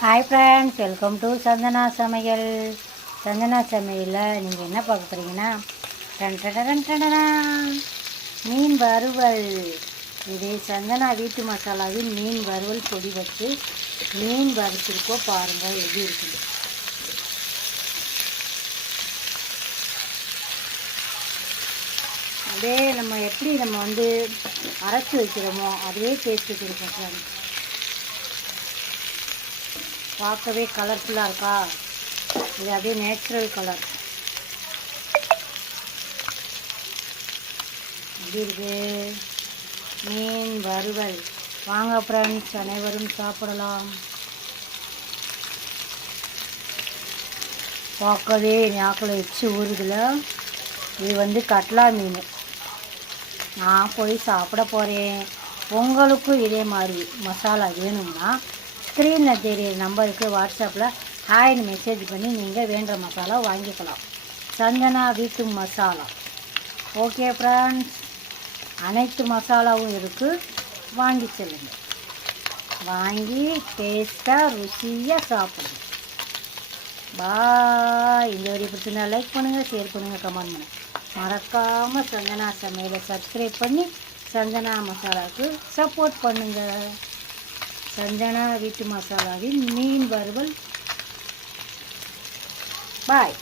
Hi friends, welcome to Chandana Samayal. Chandana சமையலில் நீங்கள் என்ன பார்க்க போகிறீங்கன்னா, மீன் வறுவல். இது சந்தனா வீட்டு மசாலாவின் மீன் வறுவல் பொடி வச்சு மீன் வறுத்திருக்கோம். பாருங்கள் எப்படி இருக்குது. அதே நம்ம எப்படி அரைச்சி வைக்கிறோமோ அதே டேஸ்ட்டு கொடுக்கும் ஃப்ரெண்ட்ஸ். பார்க்கவே கலர்ஃபுல்லாக இருக்கா? இது அப்படியே நேச்சுரல் கலர். எப்படி இருக்கு மீன் வறுவல். வாங்க ஃப்ரெண்ட்ஸ், அனைவரும் சாப்பிடலாம். பார்க்கவே நாக்கில் வச்சு ஊறுதுல. இது கட்லா மீன். நான் போய் சாப்பிட போகிறேன். உங்களுக்கும் இதே மாதிரி மசாலா வேணும்னா ஸ்க்ரீனில் தெரியிற நம்பருக்கு வாட்ஸ்அப்பில் ஹாய்னு மெசேஜ் பண்ணி நீங்கள் வேண்டுற மசாலா வாங்கிக்கலாம். சந்தனா வீட்டு மசாலா. ஓகே ஃப்ரெண்ட்ஸ், அனைத்து மசாலாவும் இருக்குது, வாங்கி செல்லுங்க. வாங்கி டேஸ்ட்டாக ருசியாக சாப்பிடுங்க. பாய். இந்த வீடியோ பிடிச்சிருந்தா லைக் பண்ணுங்கள், ஷேர் பண்ணுங்கள், கமெண்ட் பண்ணுங்கள். மறக்காமல் சந்தனா சமையலை சப்ஸ்கிரைப் பண்ணி சந்தனா மசாலாவுக்கு சப்போர்ட் பண்ணுங்கள். சந்தனா வீட்டு மசாலாவின் மீன் வறுவல். பாய்.